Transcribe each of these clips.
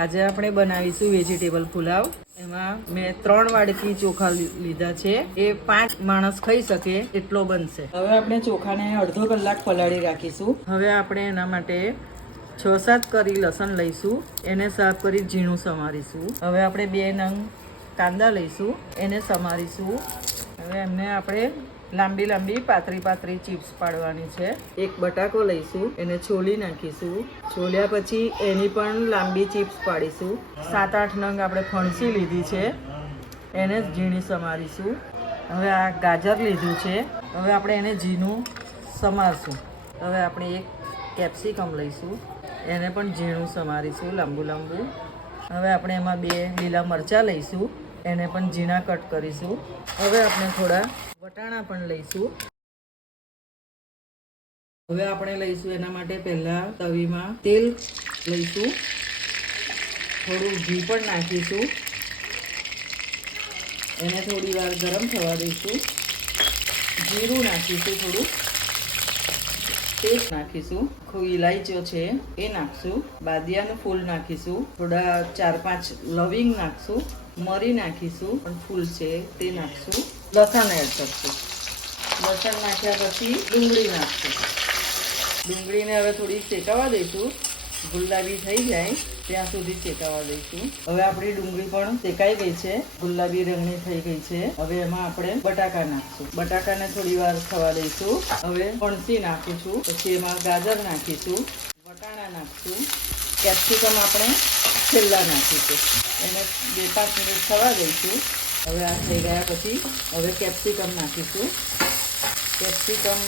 આજે આપણે બનાવીશું વેજીટેબલ પુલાવ। એમાં મેં 3 વાડકી ચોખા લીધા છે। એ 5 માણસ ખાઈ શકે એટલો બનશે। હવે આપણે ચોખાને અડધો કલાક પલાળી રાખીશું। હવે આપણે એના માટે 6-7 કરી લસણ લઈશું, એને સાફ કરી ઝીણું સમારીશું। હવે આપણે 2 નંગ કાંદા લઈશું, એને સમારીશું। હવે એમને આપણે લાંબી લાંબી પાતળી ચિપ્સ પાડવાની છે। 1 બટાકો લઈશું, એને છોલી નાખીશું। છોલ્યા પછી એની પણ લાંબી ચિપ્સ પાડીશું। 7-8 નંગ આપણે ફણસી લીધી છે, એને ઝીણી સમારીશું। હવે આ ગાજર લીધું છે, હવે આપણે એને ઝીણું સમારશું। હવે આપણે 1 કેપ્સિકમ લઈશું, એને પણ ઝીણું સમારીશું, લાંબુ। હવે આપણે એમાં 2 લીલા મરચાં લઈશું, એને પણ ઝીણા કટ કરીશું। હવે આપણે થોડા વટાણા પણ લઈશું। હવે આપણે લઈશું એના માટે પહેલા તવીમાં તેલ લઈશું, થોડું ઘી પણ નાખીશું, એને થોડી વાર ગરમ થવા દઈશું। જીરું નાખીશું, થોડું તેજ નાખીશું, આખું ઇલાયચીઓ છે એ નાખશું, બાદિયાનું ફૂલ નાખીશું, થોડા 4-5 લવિંગ નાખશું, મરી નાખીશું પણ ફૂલ છે તે નાખશું, લસણ એડ કરશું। લસણ નાખ્યા પછી ડુંગળી નાખશું। ડુંગળીને હવે થોડી શેકાવા દઈશું, ગુલાબી થઈ જાય ત્યાં સુધી શેકાવા દઈશું। હવે આપણી ડુંગળી પણ શેકાઈ ગઈ છે, ગુલાબી રંગની થઈ ગઈ છે। હવે એમાં આપણે બટાકા નાખશું, બટાકાને થોડી વાર થવા દઈશું। હવે ફણસી નાખીશું, પછી એમાં ગાજર નાખીશું, વટાણા નાખશું, કેપ્સિકમ આપણે છેલ્લા નાખીશું, એને 2-5 મિનિટ થવા દઈશું। હવે આ થઈ ગયા પછી હવે કેપ્સિકમ નાખીશું, કેપ્સિકમ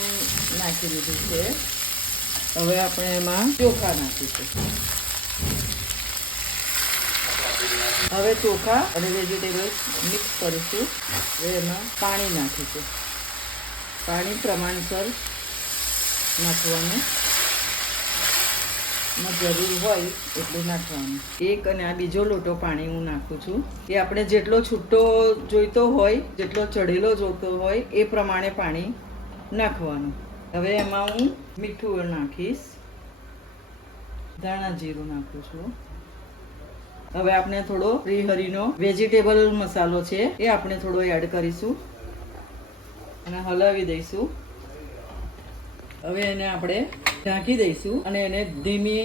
નાખી દીધું છે। હવે આપણે એમાં ચોખા નાખીશું। હવે ચોખા અને વેજીટેબલ્સ મિક્સ કરીશું। હવે એમાં પાણી નાખીશું, પાણી પ્રમાણસર નાખવાનું, જરૂર હોય એટલું નાખવાનું। 1 અને આ બીજો લોટો પાણી હું નાખું છું, એ આપણે જેટલો છૂટો જોઈતો હોય, જેટલો ચઢેલો જોઈતો હોય એ પ્રમાણે પાણી નાખવાનું। હવે એમાં હું મીઠું નાખીશ, ધાણા જીરું નાખું છું। હવે આપણે થોડો હરીનો વેજીટેબલ મસાલો છે એ આપણે થોડો એડ કરીશું અને હલાવી દઈશું। હવે એને આપણે ઢાંકી દઈશું અને એને ધીમી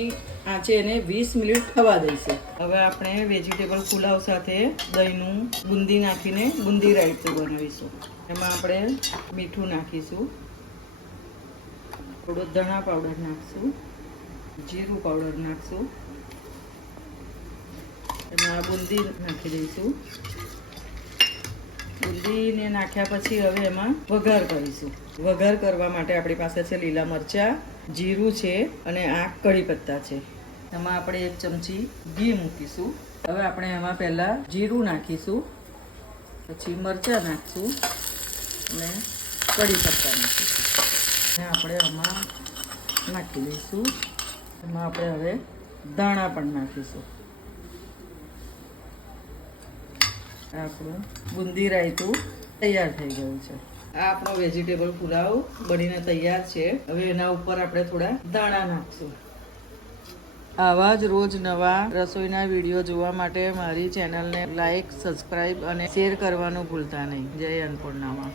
આંચે એને 20 મિનિટ થવા દઈશું। હવે આપણે વેજીટેબલ પુલાવ સાથે દહીંનું બુંદી નાખીને બુંદી રાયતું બનાવીશું। એમાં આપણે મીઠું નાખીશું, થોડો ધણા પાવડર નાખશું, જીરું પાવડર નાખશું, એમાં બુંદી નાખી દઈશું। બુંદીને નાખ્યા પછી હવે એમાં વઘાર કરીશું। વઘાર કરવા માટે આપણી પાસે છે લીલા મરચાં, જીરું છે અને આ કઢી પત્તા છે। એમાં આપણે 1 ચમચી ઘી મૂકીશું। હવે આપણે એમાં પહેલાં જીરું નાખીશું, પછી મરચાં નાખીશું અને કઢી પત્તા નાખીશું, અને આપણે આમાં નાખી દઈશું। એમાં આપણે હવે ધાણા પણ નાખીશું। આપણું બુંદી રાયતું તૈયાર થઈ ગયું છે। આ આપણો વેજીટેબલ પુલાવ બનીને તૈયાર છે। હવે એના ઉપર આપણે થોડા દાણા નાખશું। આવા જ રોજ નવા રસોઈના વિડીયો જોવા માટે મારી ચેનલને લાઈક, સબસ્ક્રાઈબ અને શેર કરવાનું ભૂલતા નહીં। જય અન્નપૂર્ણામાં।